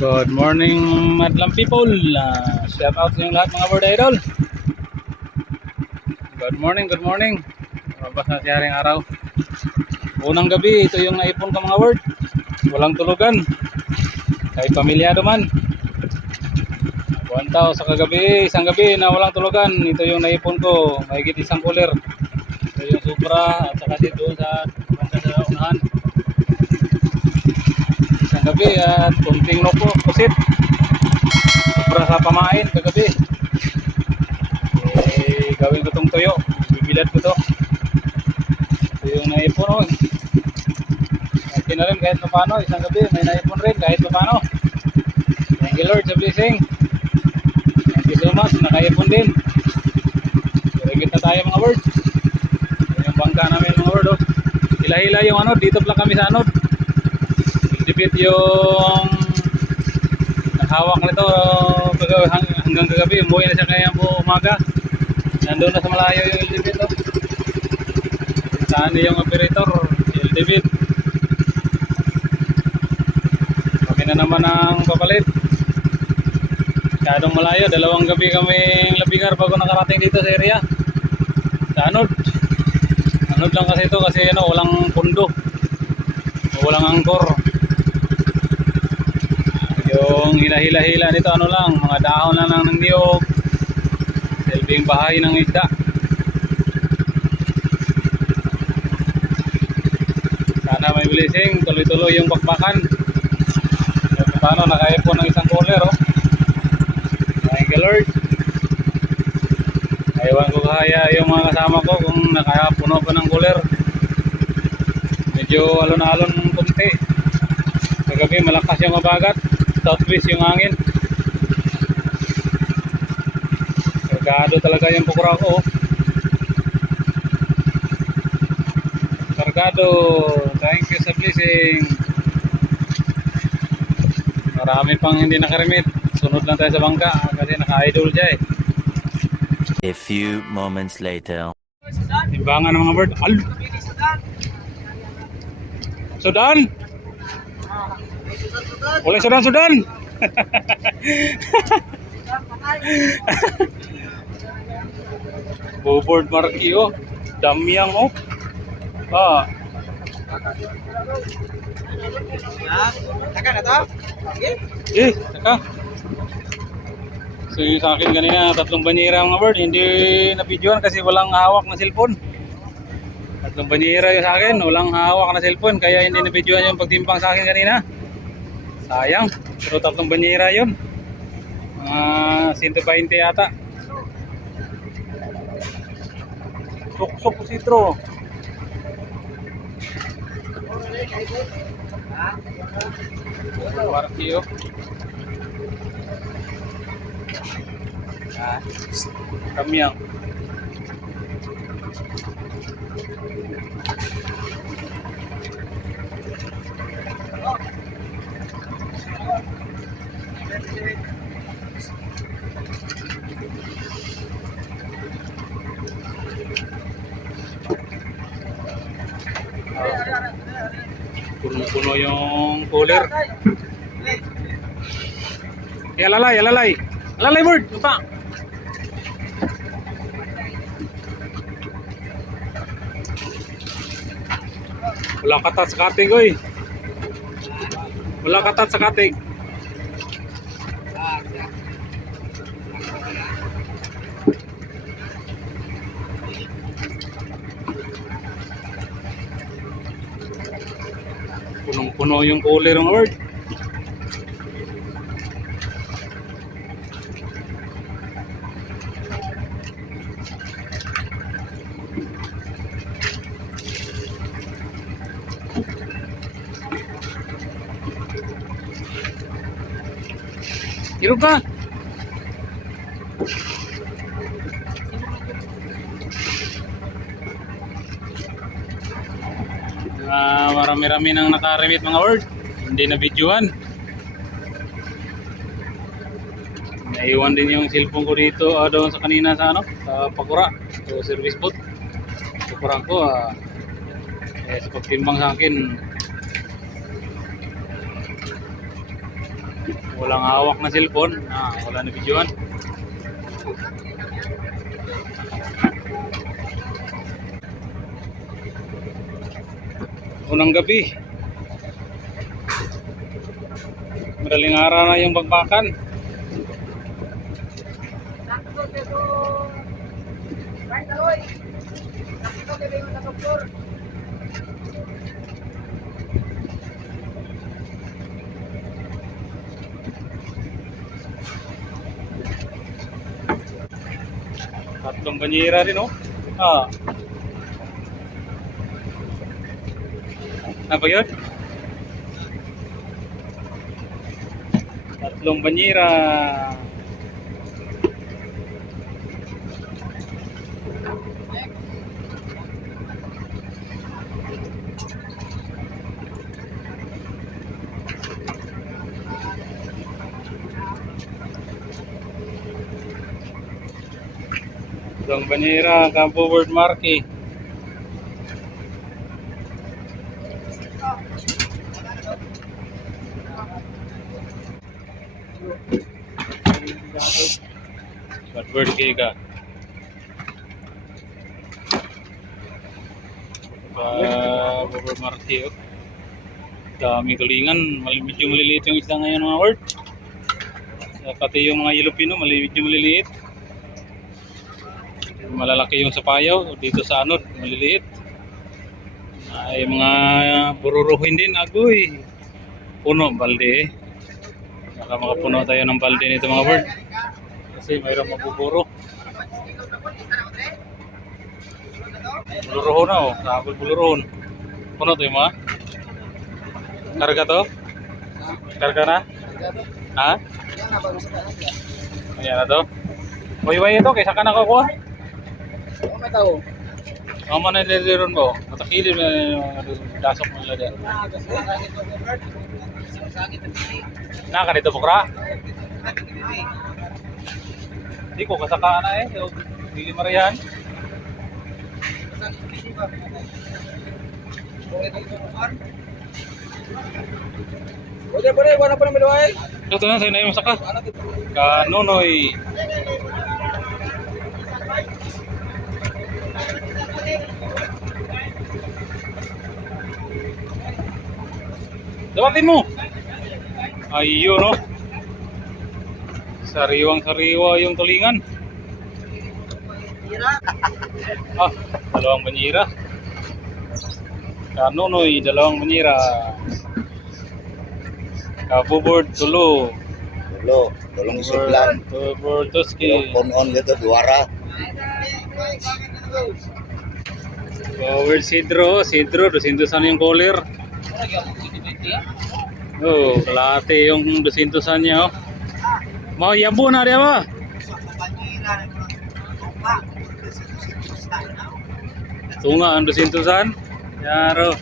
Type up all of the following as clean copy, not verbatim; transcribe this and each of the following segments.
Good morning, madlang people. Shout out sa inyong lahat mga bird idol. Good morning, good morning. Mabas na siya ring araw. Unang gabi, ito yung naipon ko mga bird. Walang tulugan. Kahit pamilyado man. Buwan tao sa kagabi, isang gabi na walang tulugan. Ito yung naipon ko. Mahigit isang cooler. Ito yung Supra at saka dito sa unahan. Isang gabi at kunting loko, kusit. Supra sa pamain kagabi. Gawin ko tong tuyo, bibilad ko to. Ito yung naipon oh. Okay na rin kahit paano, isang gabi may naipon rin kahit paano. Thank you Lord sa blessing. Thank you so much, nakaipon din. Surigit na tayo mga bird. Yung bangka namin mga bird oh. Hila-hila yung ano, dito pala kami sa anod. Dipit yung naghawak nito hanggang kagabi, umuwi na siya kaya umaga. Nandun na sa malayo yung LDB to. Saan yung operator? LDB. Okay na naman ang papalit. Masyadong malayo. Dalawang gabi kaming labingar bago nakarating dito sa area. Sa anod. Anod lang kasi ito kasi ano, walang pundo. Walang angkor. Yung hila-hila nito ano lang, mga dahon lang ng niyog. Silbing bahay ng isda. Sana may blessing, tuloy-tuloy yung bakbakan. Paano nakaipon ng isang cooler oh. Thank you Lord. Aywan ko kaya yung mga kasama ko kung nakapuno pa ng cooler. Medyo alon-alon kunti. Kagabi malakas yung abagat, southwest yung hangin. Kargado talaga yung pukura ko oh. Kargado. Thank you sa blessing. Marami pang hindi nakarimit. Sunod lang tayo sa bangka kasi naka-idle siya eh. A few moments later. Timbangan ng mga bird. Sudan? Oleh Sudan. Bobord marki oh. Damyang oh. Taka na to? Taka. So yung sa akin kanina, 3 banyera mga bird, hindi na-videoan kasi walang hawak na cellphone. 3 banyera yung sa akin, walang hawak na cellphone, kaya hindi na-videoan yung pagtimpang sa akin kanina. Sayang, pero 3 banyera yun. 120 yata. Suksok po sitro. Marki oh. Kamyang. Puno-puno yung cooler. Alalay bird, lupa. Wala katat sa katig oy. Wala katat sa katig. Punong-puno yung cooler ng word. Hirap ka. Marami-rami nang nakarimit mga word. Hindi na videoan. Naiwan din yung cellphone ko dito doon sa kanina sa ano, sa Pakura, sa service boat. Pakura ko sa pagtimbang sa akin Walang hawak na cellphone. Wala na videoan. Unang gabi. Madaling araw na yung bagbakan. Tatlong banyera rin, oh. Apa yun? Tatlong banyera. Tatlong banyera, Campo Word Marquee. Bird Giga. Bubur Marquee. Dami tulingan, medyo maliliit yung isda ngayon mga word. Pati yung mga yelupino, medyo maliliit. Malalaki yung sapayaw dito sa anod, maliliit. Ay mga bururuhin din, agoy. Puno, balde. Baka makapuno tayo ng balde nito mga word. Kasi mayroong mabuburo. Bulurohon na, oh. Sabol bulurohon. Puno to yung mga? Karga to? Karga na? Ha? Ayan na to. Uy-uy ito, kaysa ka nakakuha? Oo, may tao. Ang mga naliron mo, matakilin na dasok mo nila dyan. Naka dito pukra? Hindi ko kasaka na eh. Dili marihan. Boleh, warna apa namanya doai? Ito na, sa'yo na yung saka. Kanonoy. Dawatin mo! Ayun, no? Sariwang-sariwa yung tulingan. Dalawang banyera. Kanonoy, dalawang banyera. Kabubord, tulo. Tolong isuplan. Kabubord, tuski. On gitu duara. Kabubord, sidro. 200 yung collar. Oh, kalahati yung 200 niya, oh. Mau yambu na dia ba? Tunga ang 200-an. Yaro.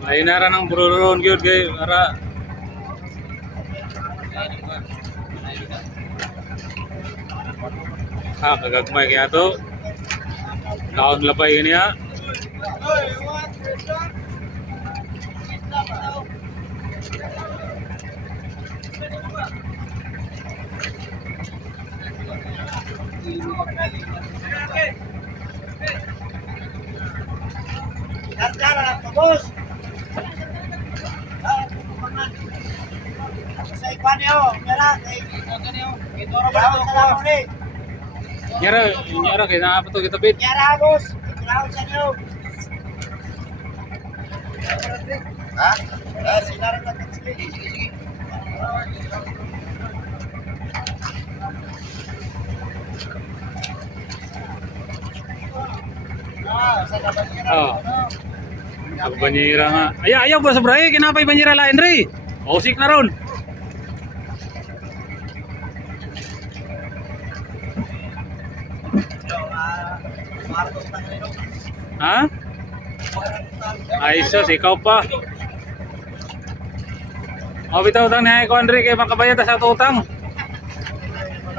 Lain na ng bururon gyud kay ara. Kagagmay kaya to. Kaon lapay kaniya. Bos. Sa ikwan niyo, mera kay ito ra ba Nyara kay naa pa to kita bit. Nyara bos, kailangan sa niyo. Ha? Sinaran na sige. Ang banyera nga. Ayaw ba sa bray? Kinapay banyera lain rin. Osik na ron. Ha? Ay sus, ikaw pa. O bitaw utang ni ko Andre kay makabayad sa utang.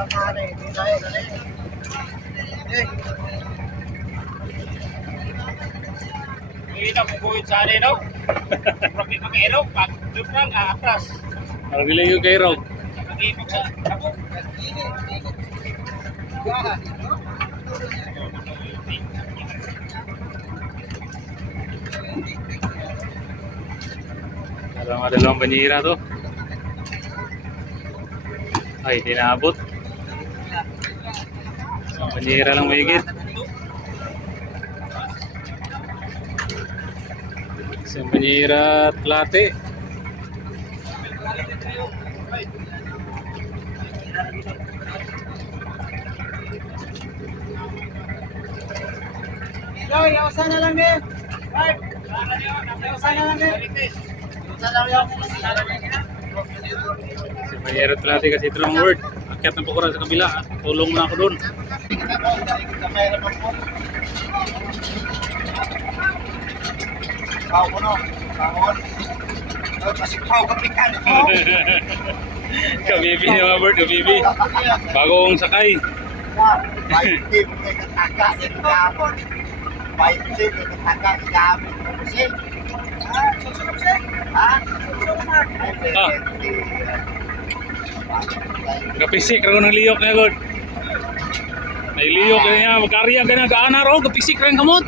Nakakari, hindi tayo, dali. Eh, Hindi na pupuwit sa anin, no? Problema kay Erog, pag doon lang, atras. Maragili yung kay Erog. Nag-iipag sa ako. Dalawang banyera to. Ay, di naabot. Banyera lang mahigit. Isang banyera at plate. Joy, yawasan na lang din. Right. Yawasan na lang din. Yawasan na lang din. Si Mayero Tlati kasi strong word. Akyat ng pukura sa kabila. Tulong mo na ako doon. Pao ko no. Pao. Kasi pao kapitan. Kabibi ni mga bird, kabibi. Bagong sakay. Baik tim may kataga sa gabon. Baik tim may kataga sa gabon. Kasi susunod siya. Ha? Ah. Kapisik ako ng liyok na god. May liyok na niya. Magkariya ka na. Kaana ro. Kapisik rin kamot.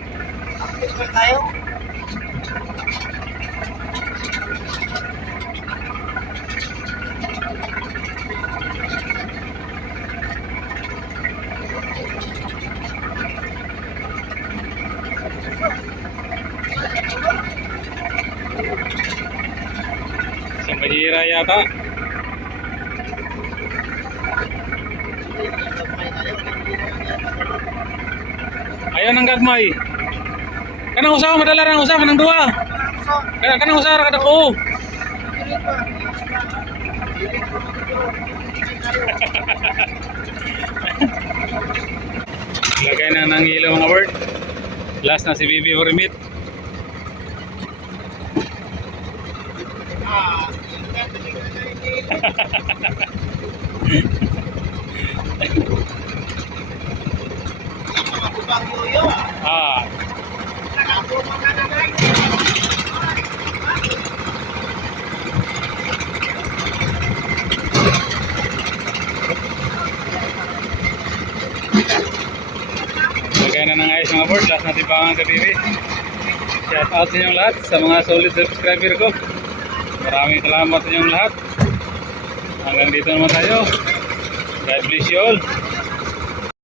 Gusto tayo. Isang banyera yata. Ayaw ng gagmay. Kanang usaw, madala ng usaw, kanang duwa. Kanang usaw, kadako. Lagay na ng ilaw mga bird. Last na si Bibi Orimit. Ah. Lagay na ng ayos mga board. Last natin pangang kabibi. Shout out sa inyong lahat, sa mga solid subscriber ko. Maraming salamat sa inyong lahat. Hanggang dito naman tayo. God bless you all.